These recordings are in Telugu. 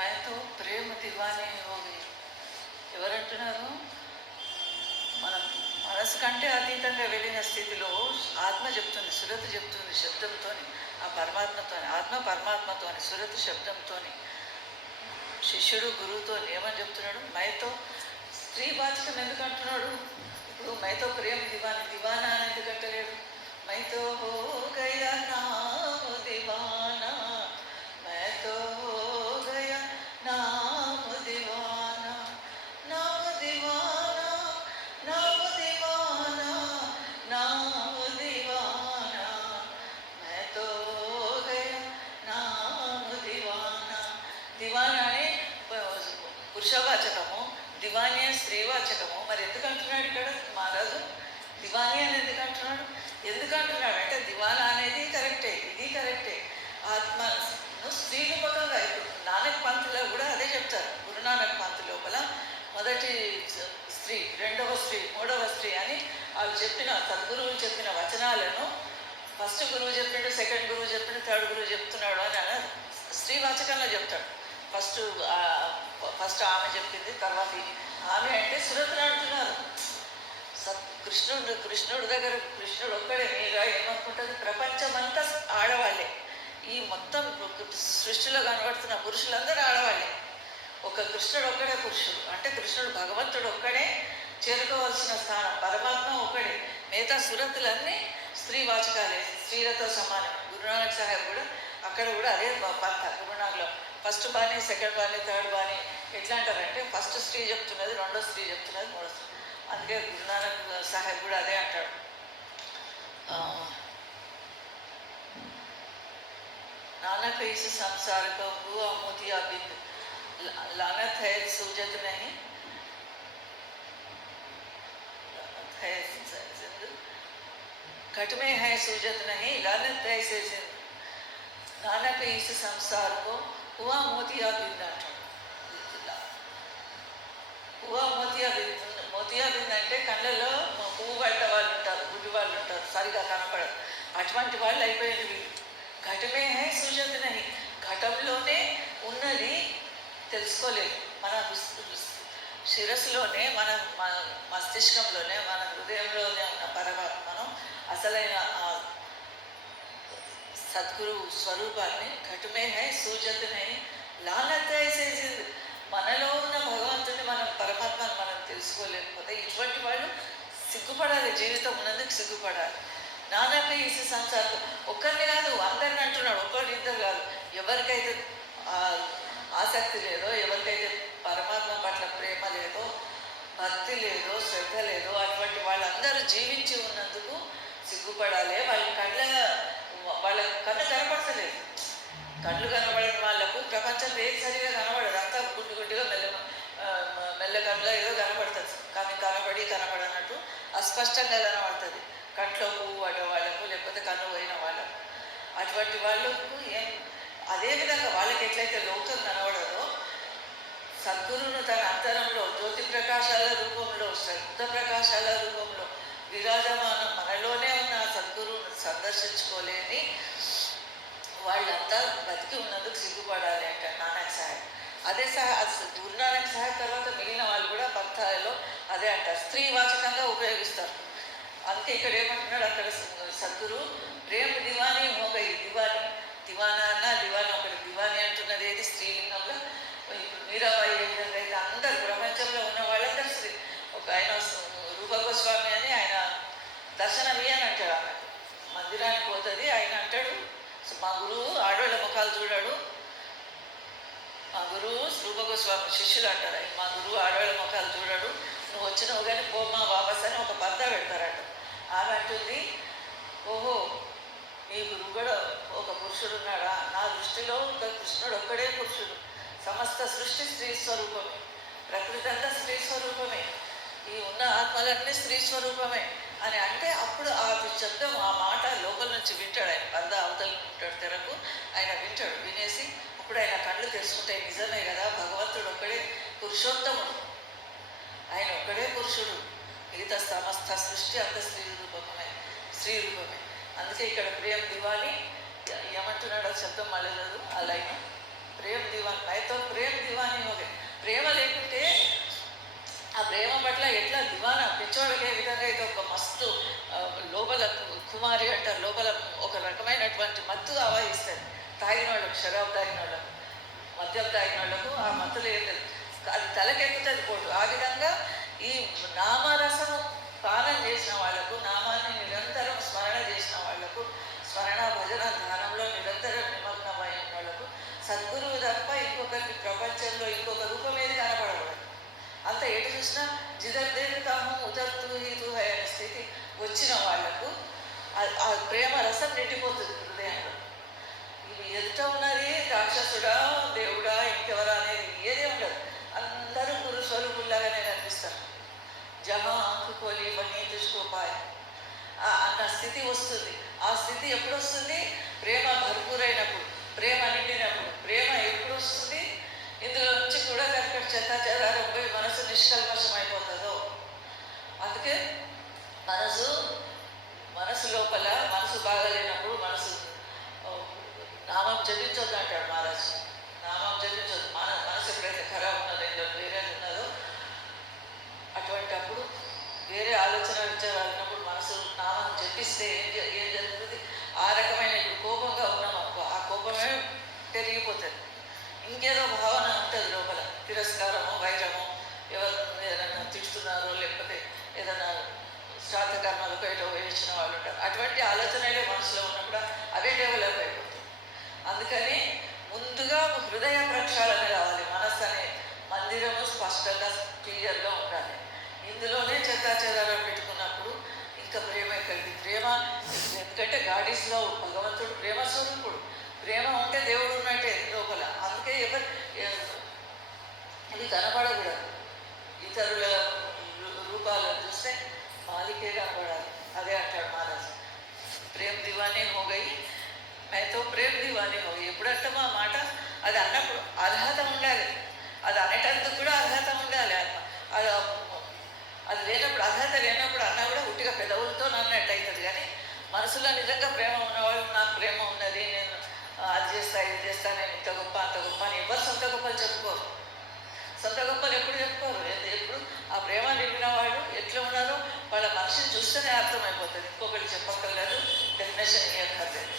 मैं तो प्रेम दीवाने हो गई. ఎవరంటున్నారు? మనం మనసు కంటే అతీతంగా వెళ్ళిన స్థితిలో ఆత్మ చెప్తుంది, సురత చెప్తుంది శబ్దంతో, ఆ పరమాత్మతో, ఆత్మ పరమాత్మతోని, సురత శబ్దంతో, శిష్యుడు గురువుతో ఏమని చెప్తున్నాడు? మైతో స్త్రీవాచకం ఎందుకు అంటున్నాడు? ఇప్పుడు మైతో ప్రేమ దివాని, దివానా అని ఎందుకు అంటలేడు? మైతో హో గయా నామ దివానా, మైతో హో గయా నామ దివానా, నామ దివానా, నామ దివానా, నామ దివానా, మైతో హో గయా నామ దివానా. దివానా అని పురుషవాచకము, దివాని అని స్త్రీవాచకము. మరి ఎందుకు అంటున్నాడు ఇక్కడ మహారాజు? దివాని అని ఎందుకు అంటున్నాడు? ఎందుకు అంటున్నాడు అంటే దివానా అనేది కరెక్టే, ఇది కరెక్టే. ఆత్మను స్త్రీ రూపకంగా ఇప్పుడు నానక్ పంతులో కూడా అదే చెప్తారు. గురునానక్ పంతు లోపల మొదటి స్త్రీ, రెండవ స్త్రీ, మూడవ స్త్రీ అని వాళ్ళు చెప్పిన సద్గురువులు చెప్పిన వచనాలను ఫస్ట్ గురువు చెప్పినట్టు, సెకండ్ గురువు చెప్పినట్టు, థర్డ్ గురువు చెప్తున్నాడు అని స్త్రీవాచకంలో చెప్తాడు. ఫస్ట్ ఆమె చెప్పింది, తర్వాత ఆమె అంటే సురతను అంటున్నారు. కృష్ణుడు దగ్గర కృష్ణుడు ఒక్కడే. మీగా ఏమనుకుంటుంది? ప్రపంచమంతా ఆడవాళ్ళే. ఈ మొత్తం సృష్టిలో కనబడుతున్న పురుషులందరూ ఆడవాళ్ళే. ఒక కృష్ణుడు ఒక్కడే పురుషుడు. అంటే కృష్ణుడు భగవంతుడు ఒక్కడే చేరుకోవాల్సిన స్థానం, పరమాత్మ ఒక్కడే. మిగతా సురతులన్నీ స్త్రీవాచకాలే, స్త్రీలతో సమానం. గురునానక్ సాహెబ్ కూడా అక్కడ కూడా అదే పంత. గురునానక్లో ఫస్ట్ బాణి, సెకండ్ బాణి, థర్డ్ బాణి ఎట్లా అంటారంటే ఫస్ట్ స్త్రీ చెప్తున్నది, రెండో స్త్రీ చెప్తున్నది, మూడో స్త్రీ. అందుకే గురునానక్ సాహెబ్ కూడా అదే అంటాడు. నానక్ इस संसार को हुआ मोतिया बिंद, लानत है सूजत नहीं, है सिंधु घट में है सूजत नहीं, लानत है से सिंधु. నానక్ इस संसार को हुआ मोतिया बिंद అంటాడు. హువా మోతియా బింద్. మోతియా బింద్ అంటే కళ్ళలో పువ్వు పడ్డ వాళ్ళు ఉంటారు, గుడ్డి వాళ్ళు ఉంటారు, సరిగా కనపడదు. అటువంటి వాళ్ళు అయిపోయింది వీళ్ళు. ఘటమే హై సూజత్ నహి, ఘటంలోనే ఉన్నది తెలుసుకోలేదు. మన శిరస్సులోనే, మన మస్తిష్కంలోనే, మన హృదయంలోనే ఉన్న పరమాత్మను, అసలైన సద్గురు స్వరూపాన్ని ఘటమే హై సూజత్ నహి, లానత్ చేసింది. మనలో ఉన్న భగవంతుని, మనం పరమాత్మను మనం తెలుసుకోలేకపోతే ఇటువంటి వాళ్ళు సిగ్గుపడాలి. జీవితం ఉన్నందుకు సిగ్గుపడాలి. నానక్ ఈ సంసారం ఒక్కరిని కాదు, అందరిని అంటున్నాడు. ఒక్కరు ఇద్దరు కాదు. ఎవరికైతే ఆసక్తి లేదో, ఎవరికైతే పరమాత్మ పట్ల ప్రేమ లేదో, భక్తి లేదో, శ్రద్ధ లేదో, అటువంటి వాళ్ళందరూ జీవించి ఉన్నందుకు సిగ్గుపడాలి. వాళ్ళ కన్ను కనపడతలేదు. కళ్ళు కనబడని వాళ్లకు ప్రపంచం ఏది సరిగా కనబడదు. అంతా గుడ్డిగా మెల్ల కళ్ళలో ఏదో కనబడుతుంది. కానీ కనబడనట్టు అస్పష్టంగా కనబడుతుంది. కంట్లో పువ్వు పడ్డ వాళ్ళకు, లేకపోతే కన్ను పోయిన వాళ్ళకు. అటువంటి వాళ్ళకు అదేవిధంగా వాళ్ళకి ఎట్లయితే లోకం కనబడదో, సద్గురువును తన అంతరంలో జ్యోతి ప్రకాశాల రూపంలో, శబ్ద ప్రకాశాల రూపంలో విరాజమానం మనలోనే ఉన్న సద్గురువును సందర్శించుకోలేని వాళ్ళంతా బతికి ఉన్నందుకు సిగ్గుపడాలి అంటారు నానక్ సాహెబ్. అదే గురునానక్ సాహెబ్ తర్వాత మిగిలిన వాళ్ళు కూడా పంథాలో అదే అంటారు, స్త్రీవాచకంగా ఉపయోగిస్తారు. అందుకే ఇక్కడ ఏమంటున్నాడు, అక్కడ సద్గురు ప్రేమ దివాని హోగై, దివాని, దివానా అన్న దివాని ఒకటి. దివాని అంటున్నది ఏది? స్త్రీలింగంలో. ఇప్పుడు మీరాబాయి ఏ విధంగా అయితే అందరు ప్రపంచంలో ఉన్న వాళ్ళందరూ స్త్రీ. ఒక ఆయన రూప గోస్వామి అని ఆయన దర్శనమి అని అంటాడు. ఆమె మందిరానికి పోతుంది. ఆయన అంటాడు, మా గురువు ఆడవాళ్ళ ముఖాలు చూడాడు. మా గురువు రూప గోస్వామి శిష్యులు అంటారు, మా గురువు ఆడవాళ్ళ ముఖాలు చూడాడు, నువ్వు వచ్చినావు కానీ పోమా వాపస్ అని ఒక పర్దా పెడతారట. ఆమె అంటుంది, ఓహో ఈ గురువు కూడా ఒక పురుషుడు ఉన్నాడా? నా దృష్టిలో ఒక కృష్ణుడు ఒక్కడే పురుషుడు. సమస్త సృష్టి స్త్రీ స్వరూపమే, ప్రకృతి అంతా స్త్రీ స్వరూపమే, ఈ ఉన్న ఆత్మలన్నీ స్త్రీ స్వరూపమే అని అంటే అప్పుడు ఆ శబ్దం, ఆ మాట లోపల నుంచి వింటాడు. ఆయన పర్ద అవతల ఉంటాడు, తెరకు ఆయన వింటాడు. వినేసి అప్పుడు ఆయన కళ్ళు తెలుసుకుంటాయి, నిజమే కదా, భగవంతుడు ఒక్కడే పురుషోత్తముడు, ఆయన ఒక్కడే పురుషుడు, మిగతా సమస్త సృష్టి అంత స్త్రీ రూపమే. అందుకే ఇక్కడ ప్రియం దివాలి ఏమంటున్నాడు? ఆ శబ్దం మళ్ళీ ఆ లైన్ ప్రేమ దివాన్ అయితే ప్రేమ దివాని ఒక ప్రేమ లేకుంటే ఆ ప్రేమ పట్ల ఎట్లా దివానా పిచ్చోళ్ళకి ఏ విధంగా అయితే ఒక మస్తు లోపల కుమారి అంటారు, లోపల ఒక రకమైనటువంటి మత్తుగా ఆవాహిస్తుంది. తాగిన వాళ్ళకు, షరాబ్ తాగిన వాళ్ళకు, మద్యం తాగిన వాళ్ళకు ఆ మత్తులు ఏది అది తలకెక్కుతుంది పోటు. ఆ విధంగా ఈ నామరసము పానం చేసిన వాళ్లకు, నామాన్ని నిరంతరం స్మరణ చేసిన వాళ్లకు, స్మరణ భజన ధ్యానంలో నిరంతరం నిమగ్నమైన వాళ్లకు సద్గురువు తప్ప ఇంకొకరికి ప్రపంచంలో ఇంకొక రూపం ఏది కనపడకూడదు. అంత ఎటు చూసినా జిదర్ దేవతాము ఉదర్తు హీతు హై అనే స్థితి వచ్చిన వాళ్లకు ఆ ప్రేమ రసం నిండిపోతుంది హృదయంలో. ఇది ఎదుట ఉన్నది రాక్షసుడా దేవుడా ఇంకెవరా అనేది ఏదే ఉండదు. అందరూ గురు స్వరూపుల్లాగానే కనిపిస్తారు. జహా ఆకుకోలి వనీ దుష్కోపాయ అన్న స్థితి వస్తుంది. ఆ స్థితి ఎప్పుడు వస్తుంది? ప్రేమ భర్పూరైనప్పుడు, ప్రేమ నిండినప్పుడు. ప్రేమ ఎప్పుడు వస్తుంది? ఇందులో నుంచి కూడా కనుక చెత్త చెదారం పోయి మనసు నిష్కల్మషం అయిపోతుందో. అందుకే మనసు లోపల మనసు బాగలేనప్పుడు మనసు నామం జపించొద్దు అంటాడు మహారాజు. నామం జపించొద్దు. మనసు ఎప్పుడైతే ఖరాబ్ ఉన్నదో, ఇందులో వేరేది ఉన్నదో అటువంటి అప్పుడు వేరే ఆలోచన విచారాలన్నప్పుడు మనసు నామం జపిస్తే ఏం జరుగుతుంది? ఆ రకమైన ఇప్పుడు కోపంగా ఉన్నాం అనుకో, ఆ కోపమే పెరిగిపోతుంది. ఇంకేదో భావన ఉంటుంది లోపల, తిరస్కారము, వైరము, ఎవరు ఏదైనా తిడుతున్నారో లేకపోతే ఏదైనా శ్రాద్ధ కర్మలకు ఏదో వేసిన వాళ్ళు ఉంటారు. అటువంటి ఆలోచనలే మనసులో ఉన్నప్పుడు అవే డెవలప్ అయిపోతుంది. అందుకని ముందుగా హృదయ ప్రక్షాళన రావాలి. మనసు అనే మందిరము స్పష్టంగా క్లియర్గా ఉండాలి. ఇందులోనే చెత్తాచెదారం పెట్టుకున్నప్పుడు ఇంకా ప్రేమ ఎక్కడికి? ప్రేమ ఎందుకంటే గాడీస్లో భగవంతుడు ప్రేమ స్వరూపుడు. ప్రేమ ఉంటే దేవుడు ఉన్నట్టే లోపల. అందుకే ఇది కనపడకూడదు. ఇతరుల రూపాలను చూస్తే మాలికే కనపడాలి. అదే అంటాడు మహారాజు, ప్రేమ దివానీ హోగయి మైతో ప్రేమ దివానీ హోగయి. ఎప్పుడంటే మా మాట అది అన్నప్పుడు అర్హత ఉండాలి. అది అనేటందుకు కూడా అర్హత ఉండాలి. అది లేనప్పుడు, అర్హత లేనప్పుడు అన్నా కూడా ఉట్టిగా పెదవులతో అన్నట్టు అవుతుంది. కానీ మనసులో నిజంగా ప్రేమ ఉన్నవాళ్ళు, నాకు ప్రేమ ఉన్నది, నేను అది చేస్తా, ఇది చేస్తా, నేను ఇంత గొప్ప అంత గొప్ప అని ఎవరు సొంత గొప్పలు చెప్పుకోరు. సొంత గొప్పలు ఎప్పుడు చెప్పుకోరు. ఎప్పుడు ఆ ప్రేమ నిండిన వాళ్ళు ఎట్లా ఉన్నారో వాళ్ళ మనిషిని చూస్తేనే అర్థమైపోతుంది. ఇంకొకటి చెప్పక్కర్లేదు, డెఫినేషన్ ఇవ్వక్కర్లేదు.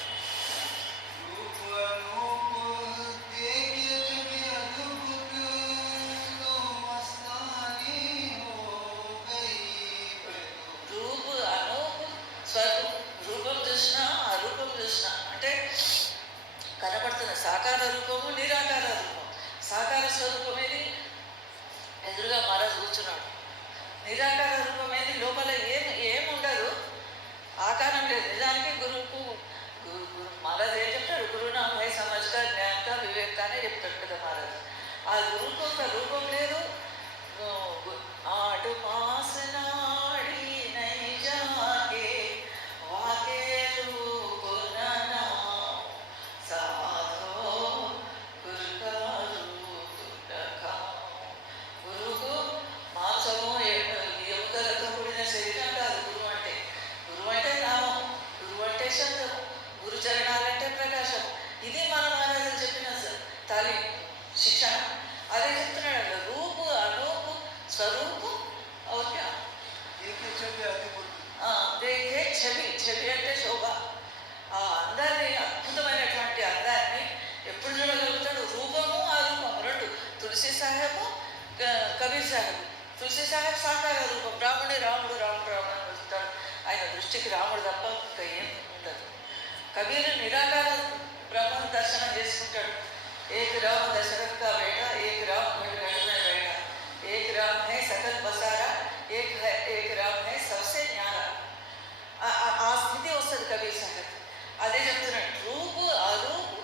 కనపడుతున్న సాకార రూపము, నిరాకార రూపం. సాకార స్వరూపం ఏది? ఎదురుగా మహారాజు కూర్చున్నాడు. నిరాకార రూపం ఏది? లోపల ఏముండదు, ఆకారం లేదు. నిజానికి గురువుకు మహారాజు ఏం చెప్తాడు? గురునామ హై సమజ్గా జ్ఞానంగా వివేకానే చెప్తాడు కదా మహారాజు. ఆ గురువుకు ఒక రూపం లేదు. ఆడు మాసనాడి నై జాగే వాకే గురువుకు మాంసము ఎముకలతో కూడిన శరీరం కాదు గురువు అంటే. గురువు అంటే నామం, గురువు అంటే శబ్దము, గురు చరణాలంటే ప్రకాశం. ఇది మన మహారాజు చెప్పిన తాలి శిక్షణ. అదే చెప్తున్నాడు. రూపు అనూపు స్వరూపు దేహే ఛవి. ఛవి అంటే శోభ. ఆ అందాన్ని, అద్భుతమైనటువంటి అందాన్ని ఎప్పుడు చూడగలుగుతాడు? రూపము ఆ రూపం రెండు. తులసి సాహెబు, కబీర్ సాహెబ్. తులసి సాహెబ్ సాకార రూపం, రాముడు రాముడు రాముడు రాముడు అని వెళ్తాడు. ఆయన దృష్టికి రాముడు తప్ప ఇంకా ఏం ఉండదు. కబీర్ నిరాకార బ్రహ్మను దర్శనం చేసుకుంటాడు. ఏక్ రామ్ దశరథ్ కా బేటా, ఏక్ రామ్ ఘట్ ఘట్ మే బేటా, ఏక్ రామ్ హై సకల్ బసారా, ఏక్ రామ్ హై సబ్సే న్యారా. ఆ స్థితి వస్తుంది కబీర్ సాహెబ్. అదే చెప్తున్నాడు. రూపు అరూపు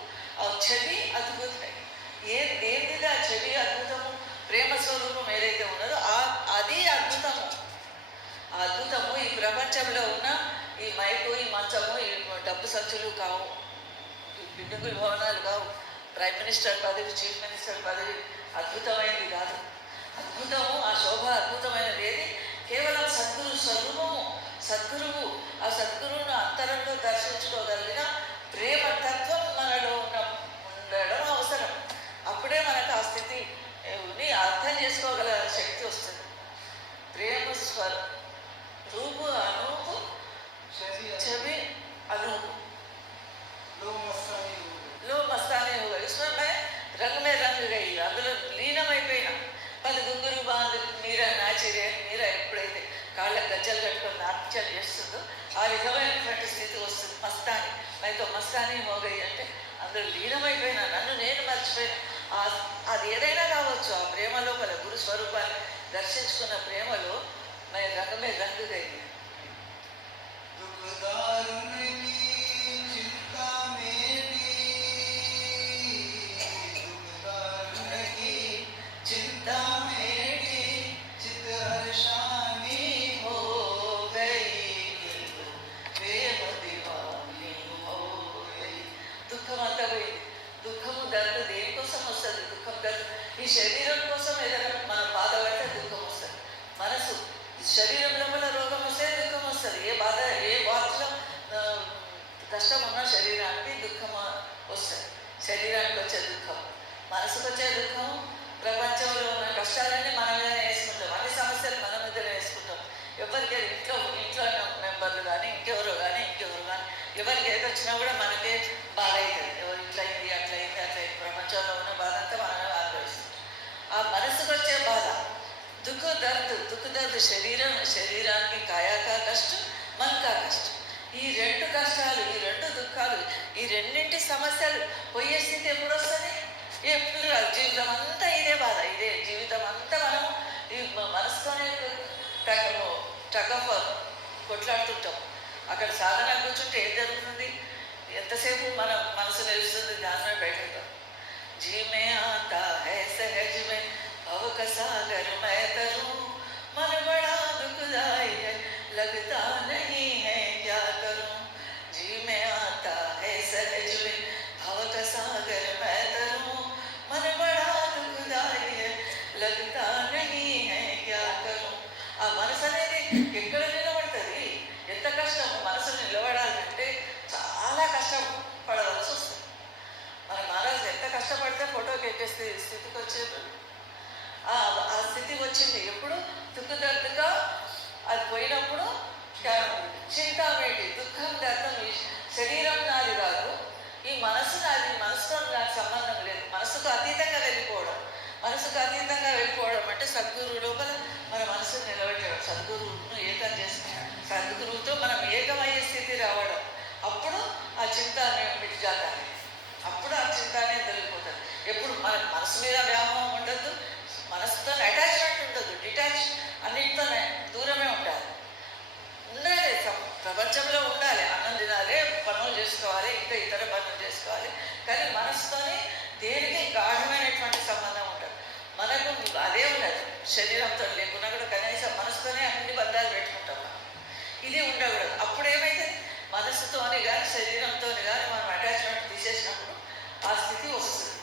ఛవి అద్భుతమే. ఏంటిది ఆ ఛవి అద్భుతము? ప్రేమ స్వరూపం ఏదైతే ఉన్నదో అది అద్భుతము. ఆ అద్భుతము ఈ ప్రపంచంలో ఉన్న ఈ మైకు, ఈ మంచము, ఈ డబ్బు సంచులు కావు, బిల్డింగుల భవనాలు కావు, ప్రైమ్ మినిస్టర్ పదవి, చీఫ్ మినిస్టర్ పదవి అద్భుతమైనది కాదు. అద్భుతము, ఆ శోభ అద్భుతమైనది ఏది? కేవలం సద్గురు స్వరూపము. సద్గురువు, ఆ సద్గురువును అంతరంలో దర్శించుకోగలిగిన ప్రేమ తత్వం మనలో ఉండడం అవసరం. గజ్జలు కట్టుకొని నాట్యం చేస్తుందో ఆ విధమైనటువంటి స్థితి వస్తుంది. మస్తాని మైతో మస్తాని మోగయ్యి అంటే అందులో లీనమైపోయినా, నన్ను నేను మర్చిపోయినా. అది ఏదైనా కావచ్చు. ఆ ప్రేమ లోపల గురు స్వరూపాన్ని దర్శించుకున్న ప్రేమలో మరి రంగమే రంగుగై దుఃఖం అంతా పోయింది. దుఃఖము దర్దు దేనికోసం వస్తుంది? దుఃఖం దర్దు ఈ శరీరం కోసం ఏదైనా మనం బాధపడితే దుఃఖం వస్తుంది. మనసు శరీరం లోపల రోగం వస్తే దుఃఖం వస్తుంది. ఏ బాధలో కష్టం ఉన్నా శరీరానికి దుఃఖం వస్తుంది. శరీరానికి వచ్చే దుఃఖం, మనసుకు వచ్చే దుఃఖం, ప్రపంచంలో ఉన్న కష్టాలన్నీ మన మీదనే వేసుకుంటాం. అన్ని సమస్యలు మన మీదనే వేసుకుంటాం. ఎవరికి ఇంట్లో మెంబర్లు కానీ ఇంకెవరు కానీ ఎవరికి ఏది వచ్చినా కూడా మనకే బాధ అవుతుంది. ఎవరు ఇట్లయింది అట్లయింది ప్రపంచంలో ఉన్న బాధ అంతా మనమే అనుభవిస్తుంది. ఆ మనసుకు వచ్చే బాధ దుఃఖ దర్దు శరీరానికి కాయాకా కష్టం, మనకా కష్టం. ఈ రెండు కష్టాలు, ఈ రెండు దుఃఖాలు, ఈ రెండింటి సమస్యలు పోయే స్థితి ఎప్పుడు వస్తుంది? ఎప్పుడు రాదు. జీవితం అంతా ఇదే బాధ, ఇదే జీవితం అంతా మనం ఈ మనసుతోనే కొట్లాడుతుంటాం. అక్కడ సాధన కూర్చుంటే ఏం జరుగుతుంది? ఎంతసేపు మన మనసు నిలుస్తుంది, దానిలో బయటకు జీమే ఆతా హై సహజ్ మే భవ కా సాగర్ మే తరూ मन बड़ा दुखदाई है लगता नहीं है क्या करूं जी में आता है सहज में भव का सागर मैं तरूं मन बड़ा दुखदाई है लगता नहीं है क्या करूं. ఆ మనసు అనేది ఎక్కడ నిలబడుతుంది? ఎంత కష్టం మనసు నిలబడాలంటే చాలా కష్టం పడవలసి వస్తుంది. మన మహారాజు ఎంత కష్టపడితే ఫోటోకి ఎక్కేస్తే స్థితికి వచ్చేది. ఆ స్థితి వచ్చింది ఎప్పుడు? దుఃఖదర్దుగా అది పోయినప్పుడు చింతామేటి దుఃఖం దర్దం. శరీరం నాది కాదు, ఈ మనసు నాది, మనసుతో నాకు సంబంధం లేదు. మనసుకు అతీతంగా వెళ్ళిపోవడం అంటే సద్గురువు లోపల మన మనసును నిలబెట్టడం, సద్గురువును ఏకం చేసుకున్నాం, సద్గురువుతో మనం ఏకమయ్యే స్థితి రావడం. అప్పుడు ఆ చింత జాతాన్ని, అప్పుడు ఆ చింతనే తొలగిపోతుంది. ఎప్పుడు మన మనసు మీద వ్యామోహం ఉండద్దు, మనసుతో అటాచ్మెంట్ ఉండదు, డిటాచ్, అన్నిటితో దూరమే ఉండాలి. ప్రపంచంలో ఉండాలి, అన్నం తినాలి, పనులు చేసుకోవాలి, ఇంకా ఇతర పనులు చేసుకోవాలి. కానీ మనసుతోనే దేనికి గాఢమైనటువంటి సంబంధం ఉంటుంది. మనకు అదే ఉండదు. శరీరంతో లేకున్నా కూడా కనీసం మనసుతోనే అన్ని బంధాలు పెట్టుకుంటాం. ఇది ఉండకూడదు. అప్పుడు ఏమైతుంది? మనసుతోని కానీ శరీరంతో కానీ మనం అటాచ్మెంట్ తీసేసినప్పుడు ఆ స్థితి వస్తుంది.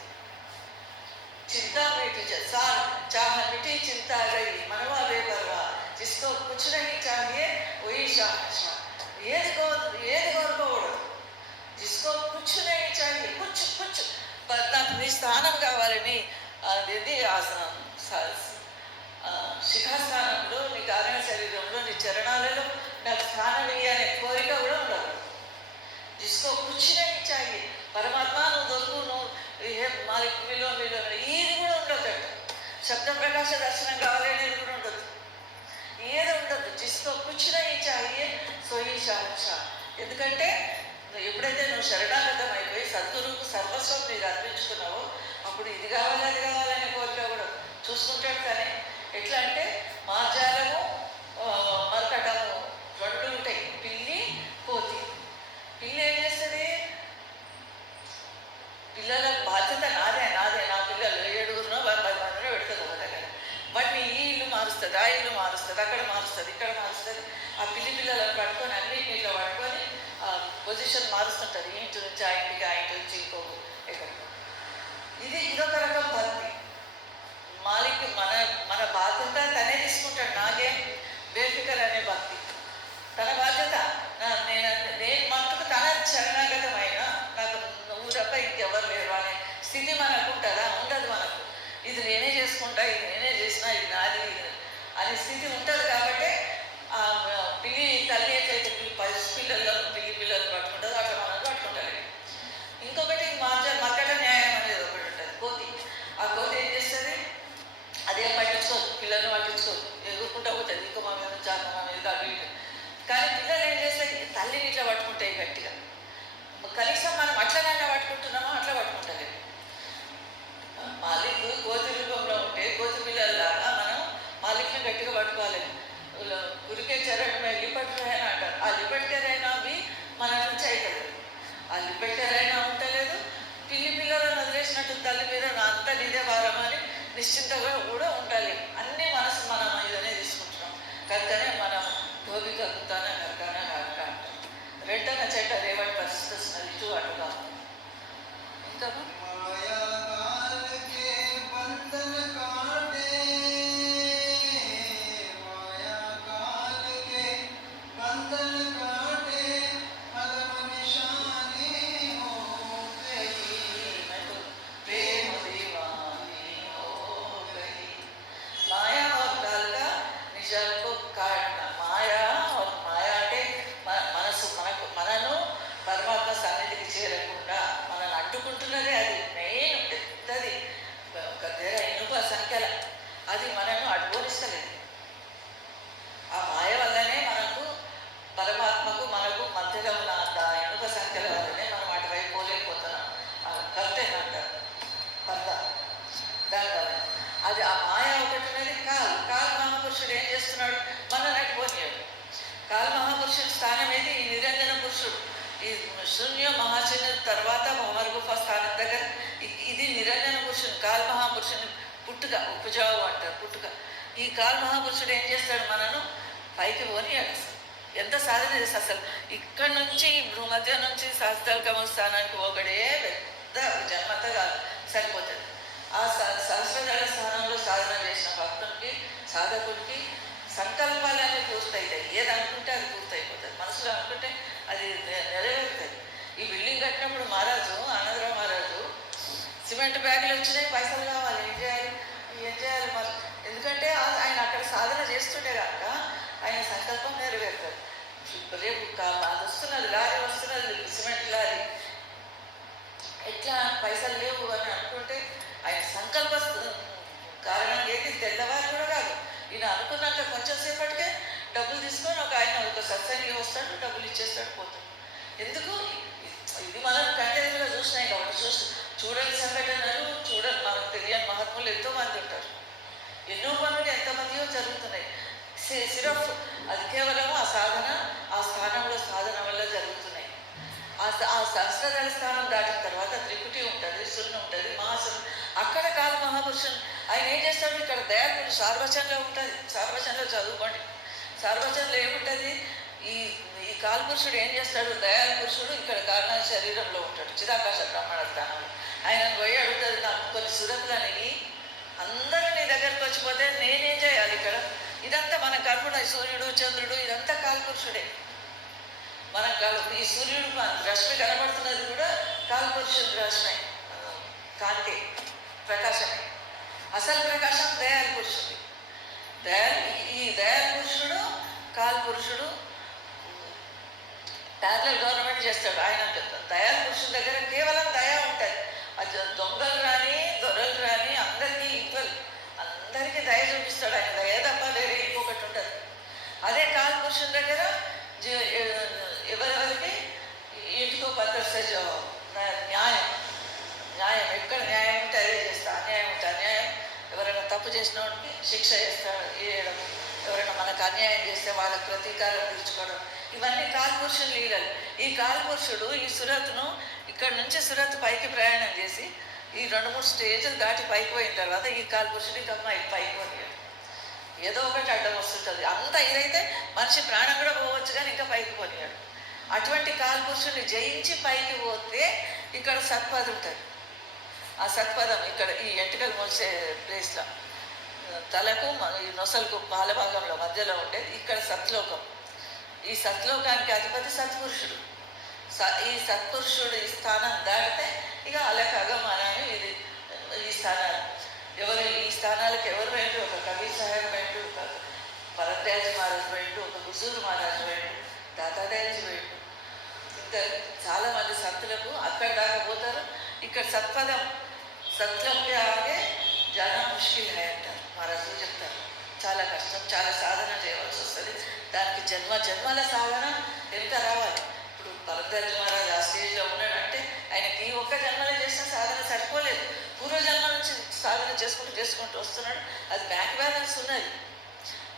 चिंता मिट सार चाह मिटी चिंता गई मनवा बेपरवा जिसको कुछ नहीं चाहिए वही शाहनशाह. ఏది కోరుకోకూడదు. जिसको कुछ नहीं चाहिए कुछ నాకు నీ స్థానం కావాలని, అదేది ఆసనం శిఖాస్థానంలో, నీ కారణ శరీరంలో, నీ చరణాలలో నాకు స్థానం అనే కోరిక కూడా ఉండదు. जिसको कुछ नहीं चाहिए పరమాత్మ నువ్వు దొరుకు, నువ్వు మీలో ఇది కూడా ఉండదు. శబ్ద ప్రకాశ దర్శనం కావాలి అనేది కూడా ఉండదు, ఏది ఉండదు. జిస్కో కుచ్ నహీ చాహియే సోయి షాహన్షా. ఎందుకంటే ఎప్పుడైతే నువ్వు శరణాగతం అయిపోయి సద్గురువుకు సర్వస్వం నీకు అర్పించుకున్నావో అప్పుడు ఇది కావాలి అది కావాలనే కోరిక కూడా చూసుకుంటాడు. కానీ ఎట్లా అంటే మార్జాలము మరకటము రెండు ఉంటాయి. పిల్లి కోతి. పిల్లి ఏం చేస్తుంది? పిల్లల బాధ్యత నాదే నా పిల్లలు 7 10 మందిలో పెడుతుంది ఒక దగ్గర. వాటిని ఈ ఇల్లు మారుస్తుంది, ఆ ఇల్లు మారుస్తుంది, అక్కడ మారుస్తుంది, ఇక్కడ మారుస్తుంది. ఆ పిల్లలను పట్టుకొని అన్నింటినీ ఇట్లా పట్టుకొని పొజిషన్ మారుస్తుంటుంది. ఈ ఇంటి నుంచి ఆ ఇంటికి, ఆ ఇంటి నుంచి ఇంకోకు ఎక్కడికి. ఇదొక రకం భక్తి. మాలిక్ మన బాధ్యత తనే తీసుకుంటాడు. నాకేం బేఫికర్ అనే భక్తి. తన బాధ్యత నేను మట్టుకు తన శరణాగతమైన నాకు నువ్వు తప్ప ఇంకెవరు లేరు అనే స్థితి మనకు ఉంటుందా? ఉండదు. మనకు ఇది నేనే చేసుకుంటా, ఇది నేనే చేసినా, ఇది నాది అనే స్థితి ఉంటుంది. కాబట్టి ఆ పిల్లి తల్లి ఎట్లయితే పిల్లలు పట్టుకుంటుందో అట్లా మనం పట్టుకుంటారు. ఇంకొకటి మర్కట న్యాయం అనేది ఒకటి ఉంటుంది. కోతి. ఆ కోతి ఏం చేస్తుంది? అదేం పట్టించుకోదు, పిల్లల్ని పట్టించుకోదు, ఎగురుకుంటా పోతుంది. ఇంకో మా మీద చాకు మా మీద అటు ఇటు శూన్య మహాశూన్య తర్వాత భ్రమర గుఫా స్థానం దగ్గర ఇది నిరంజన పురుషుని కాల్ మహాపురుషుని పుట్టుక ఉపజావు అంటారు పుట్టుక. ఈ కాల్ మహాపురుషుడు ఏం చేస్తాడు, మనను పైకి పోనీయాడు. ఎంత సాధన చేస్తే అసలు ఇక్కడ నుంచి భూమధ్య నుంచి సహస్రగమ స్థానానికి ఒకడే పెద్ద జన్మతగా సరిపోతుంది. ఆ సహస్రదళ స్థానంలో సాధన చేసిన భక్తునికి సాధకుడికి సంకల్పాలన్నీ పూర్తయితాయి. ఏది అనుకుంటే అది పూర్తయిపోతుంది. మనసులో అనుకుంటే అది నెరవేరుతుంది. ఈ బిల్డింగ్ కట్టినప్పుడు మహారాజు ఆనందరావు మహారాజు సిమెంట్ బ్యాగులు వచ్చినాయి, పైసలు కావాలి, ఏం చేయాలి మరి, ఎందుకంటే ఆయన అక్కడ సాధన చేస్తుంటే కనుక ఆయన సంకల్పం నెరవేరుతుంది. రేపు అది వస్తున్నది, లారీ వస్తున్నది, సిమెంట్ లారీ, ఎట్లా పైసలు లేవు అని అనుకుంటే ఆయన సంకల్ప కారణంగా ఏంటి, తెల్లవారు కూడా కాదు, ఈయన అనుకున్నాక కొంచెం సేపటికే డబ్బులు తీసుకొని ఒక సత్సంగి వస్తాడు, డబ్బులు ఇచ్చేస్తాడు, పోతాడు. ఎందుకు, ఇది మనం కంటెంట్గా చూసినాయి కాబట్టి చూడని సంఘటనలు, మనకు తెలియని మహాత్ములు ఎంతోమంది ఉంటారు. ఎన్నో పనులు ఎంతమందియో జరుగుతున్నాయి. సిరఫ్ అది కేవలం ఆ సాధన, ఆ స్థానంలో సాధన వల్ల జరుగుతున్నాయి. ఆ సహస్రదళ స్థానం దాటిన తర్వాత త్రిపుటి ఉంటుంది, సున్ను ఉంటుంది, మహాసును. అక్కడ కాదు మహాపురుషుడు ఆయన ఏం చేస్తాడు, ఇక్కడ దయాకుడు సార్వచనంలో ఉంటుంది. సార్వచనంలో చదువుకోండి. సార్వచనంలో ఏముంటుంది, ఈ కాల్పురుషుడు ఏం చేస్తాడు, దయాల పురుషుడు ఇక్కడ కారణ శరీరంలో ఉంటాడు, చిదాకాశ బ్రాహ్మణ స్థానంలో. ఆయన పోయి అడుగుతుంది, నాకు కొన్ని సురతులని అందరూ నీ దగ్గరకు వచ్చిపోతే నేనేం చేయాలి ఇక్కడ, ఇదంతా మన కర్పున సూర్యుడు చంద్రుడు ఇదంతా కాల్పురుషుడే. మన ఈ సూర్యుడు రశ్మి కనబడుతున్నది కూడా కాల్పురుషుడు రశ్మి, కాంతి ప్రకాశమే. అసలు ప్రకాశం దయాల పురుషుడు. ఈ దయాల పురుషుడు కాల్పురుషుడు ప్యారలల్ గవర్నమెంట్ చేస్తాడు. ఆయన దయాల పురుషుడి దగ్గర కేవలం దయా ఉంటుంది. అది దొంగలు రాని దొరలు రాని అందరికీ ఈక్వల్, అందరికీ దయ చూపిస్తాడు ఆయన. దయ తప్ప వేరే ఇంకొకటి ఉంటుంది. అదే కాల్పురుషుడి దగ్గర ఎవరెవరికి ఇంటికో పద్ధతి న్యాయం ఎక్కడ న్యాయం ఉంటే అదే చేస్తా, అన్యాయం ఉంటే అన్యాయం, ఎవరైనా తప్పు చేసిన వాడికి శిక్ష వేయడం, ఎవరైనా మనకు అన్యాయం చేస్తే వాళ్ళకి ప్రతీకారం తీర్చుకోవడం, ఇవన్నీ కాల్పురుషుని లీలలు. ఈ కాల్పురుషుడు ఈ సురత్ను ఇక్కడ నుంచి సురత్ పైకి ప్రయాణం చేసి ఈ 2-3 స్టేజ్లు దాటి పైకి పోయిన తర్వాత ఈ కాల్పురుషుడు ఇంకా పైకి పోయాడు. ఏదో ఒకటి అడ్డం వస్తుంటుంది. అంత ఇదైతే మనిషి ప్రాణం కూడా పోవచ్చు, కానీ ఇంకా పైకి పోయాడు. అటువంటి కాల్పురుషుని జయించి పైకి పోతే ఇక్కడ సత్పదం ఉంటుంది. ఆ సత్పదం ఇక్కడ ఈ ఎంటికలు మొలిసే ప్లేస్లో తలకు ఈ నొసలకు పాల భాగంలో మధ్యలో ఉండేది ఇక్కడ సత్లోకం. ఈ సత్లోకానికి అధిపతి సత్పురుషుడు. ఈ సత్పురుషుడు ఈ స్థానం దాటితే ఇక అలకగమనాన్ని ఇది ఈ స్థానాలు ఈ స్థానాలకు ఎవరు వేయండి, ఒక కబీర్ సాహెబ్ వేయండి, ఒక భరద్వాజ్ మహారాజ్ వేయండి, ఒక హుజూర్ మహారాజ్ వేయండి, దాతాదేజ్ వేయండి, ఇంకా చాలామంది సంతులకు అక్కడ దాకా పోతారు. ఇక్కడ సత్పదం సత్లోకి ఆగే జన ముష్కిల్ హై అంటారు, మహారాజులు చెప్తారు. చాలా కష్టం, చాలా సాధన చేయవలసి వస్తుంది. దానికి జన్మల సాధన ఎంత రావాలి. ఇప్పుడు భరద్వాజ్ మహారాజ్ ఆ స్టేజ్లో ఉన్నాడంటే ఆయనకి ఒక్క జన్మలో చేసిన సాధన సరిపోలేదు. పూర్వజన్మ నుంచి సాధన చేసుకుంటూ వస్తున్నాడు. అది బ్యాంక్ బ్యాలెన్స్ ఉన్నది,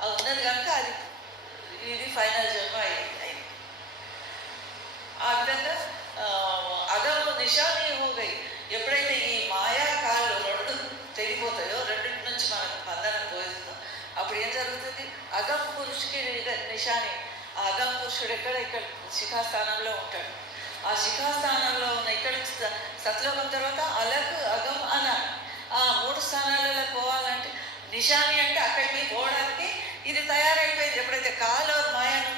అది ఉన్నది కనుక అది ఇది ఫైనల్ జన్మ అయింది. ఆ విధంగా అగము నిషాని హోగై. ఎప్పుడైతే ఈ మాయా కాళ్ళు 2 తెగిపోతాయో, రెండింటి నుంచి మనకు బంధనం పోయిందో, అప్పుడు ఏం జరుగుతుంది, అగం పురుషుకి నిషాని. ఆ అగం పురుషుడు ఇక్కడ శిఖాస్థానంలో ఉంటాడు. ఆ శిఖాస్థానంలో ఉన్న ఇక్కడ సత్లోకం తర్వాత అలక్ అగం అనాలి. ఆ 3 స్థానాలలో పోవాలంటే నిషాని అంటే అక్కడికి పోవడానికి ఇది తయారైపోయింది. ఎప్పుడైతే కాలు మాయను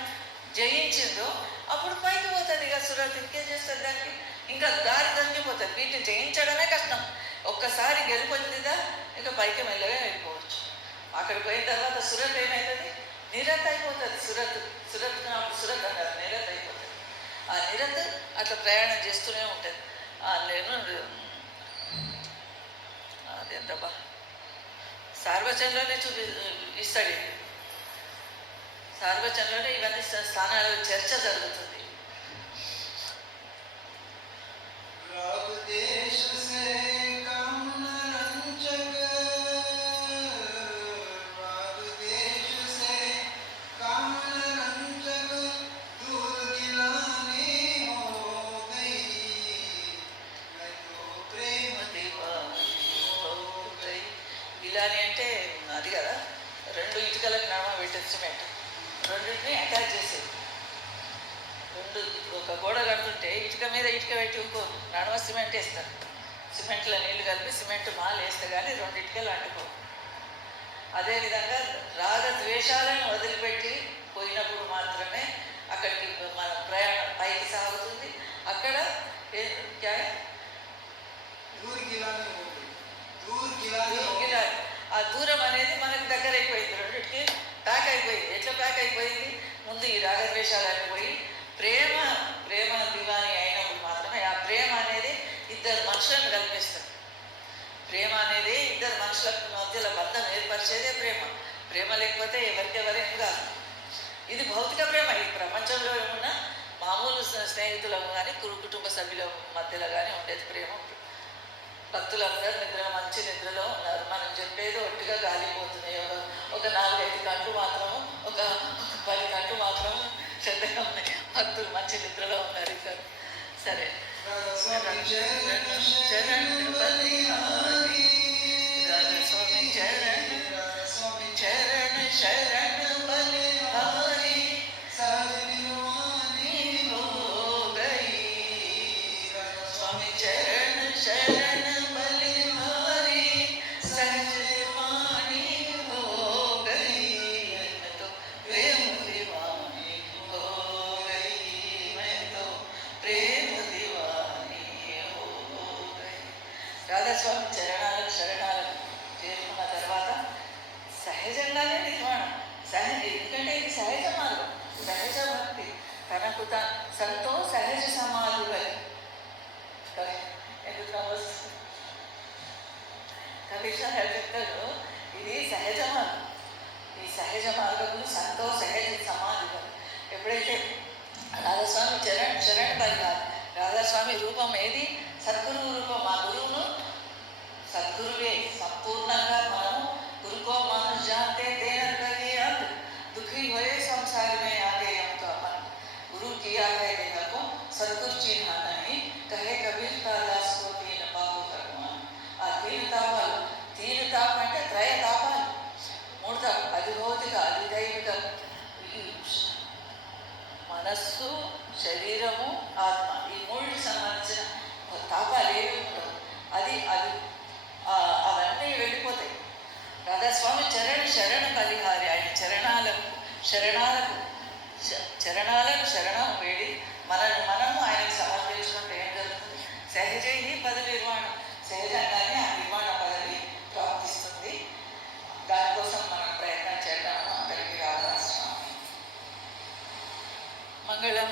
జయించిందో అప్పుడు పైకి పోతుంది. ఇక సురత్ ఇంకేం చేస్తుంది, దానికి ఇంకా దారి దొరికిపోతుంది. వీటిని జయించడమే కష్టం. ఒక్కసారి గెలిపొందిదా ఇక పైకి మెల్లగా వెళ్ళిపోవచ్చు. అక్కడికి పోయిన తర్వాత సురత్ ఏమవుతుంది, నిరత్ అయిపోతుంది. సురత్ అన్నారు, నిరత్ అయిపోతుంది. ఆ నిరత్ అట్లా ప్రయాణం చేస్తూనే ఉంటుంది. నేను అదేంటబ్బా సార్వచనంలోనే ఇస్తాడు. సార్వచనంలోనే ఇవన్నీ స్థానాల చర్చ జరుగుతుంది. గిలాని అంటే అది కదా, 2 ఇటుకలకు నడమ పెట్టేది సిమెంట్, రెండింటిని అటాచ్ చేసేది. ఒక గోడ కడుతుంటే ఇటుక మీద ఇటుక పెట్టి ఇంకోరు నడమ సిమెంట్ వేస్తారు. సిమెంట్లో నీళ్లు కలిపి సిమెంట్ మాలు వేస్తే కానీ 2 ఇటుకలు అంటుకోవు. అదేవిధంగా రాగద్వేషాలను వదిలిపెట్టి పోయినప్పుడు మాత్రమే అక్కడికి మన ప్రయాణం పైకి సాగుతుంది. అక్కడ ఆ దూరం అనేది మనకు దగ్గర అయిపోయింది, రెండింటికి ప్యాక్ అయిపోయింది. ఎట్లా ప్యాక్ అయిపోయింది? ముందు ఈ రాగద్వేషాలన్నీ పోయి ప్రేమ దివాని అయినప్పుడు మాత్రమే ఆ ప్రేమ అనేది ఇద్దరు మనుషులను కల్పిస్తుంది. ప్రేమ అనేది ఇద్దరు మనుషుల మధ్యలో బంధం ఏర్పరిచేదే ప్రేమ. ప్రేమ లేకపోతే ఎవరికెవరేం కాదు. ఇది భౌతిక ప్రేమ. ఈ ప్రపంచంలో ఉన్న మామూలు స్నేహితులకు కానీ కుటుంబ సభ్యుల మధ్యలో కానీ ఉండేది ప్రేమ. భక్తులందరూ మంచి నిద్రలో ఉన్నారు. మనం చెప్పేది ఒట్టిగా గాలిపోతున్నాయి. ఒక 4-5 గంటలు మాత్రము, ఒక 10 గంటలు మాత్రము శ్రద్ధగా ఉన్నాయి. భక్తులు మంచి నిద్రలో ఉన్నారు. ఇద్దరు సరే. స్వామి చరణ్ బలిహారి, స్వామి చరణ్ శరణ్ బలిహారి, స్వామి చరణ్ శరణ్ బలిహారి, సహజవాణి హో గయి, मैं तो प्रेम दीवानी हो गई, मैं तो प्रेम दीवानी हो गई. రాధాస్వామి చరణాలకు చేరుకున్న తర్వాత సహజంగానే నిర్మాణం ఎందుకంటే ఇది సహజ మార్గం, సహజ భక్తి. తనకు సంతో సహజ సమాధులై కబీర్ చెప్తాడు, ఇది సహజ మార్గం. ఈ సహజ మార్గంలో సంతో సహజ సమాధులు. ఎప్పుడైతే రాధాస్వామి శరణ్ బలిహారి, రాధాస్వామి రూపం ఏది? సద్గురువు రూపం. ఆ గురువును సద్గురువే సంపూర్ణంగా మనము గురుకో మనుష్ జాతే దేన కహే अब दुखी हुए संसार में आ गए हम तो अपन गुरु किया है देह को सद्गुरु चिन्ह नहीं कहे कबीर दास को 3 पापु भगवान. ఆ 3 తాపాలు అంటే త్రయ తాపాలు, 3 తాపాలు, అది భౌతిక, అది దైవిక. మనస్సు, శరీరము, ఆత్మ, ఈ 3కి సంబంధించిన తాపాలు ఏవి ఉండవు. అవన్నీ వెళ్ళిపోతాయి. రాధాస్వామి శరణ్ బలిహారి. ఆయన చరణాలకు శరణం వేడి మనము ఆయనకు సమర్పించుకుంటే ఏం జరుగుతుంది? సహజై పదవి నిర్మాణం, సహజంగానే ఆ నిర్మాణ పదవి ప్రాప్తిస్తుంది. దానికోసం మనం ప్రయత్నం చేద్దాము. అందరికీ రాధాస్వామి మంగళం.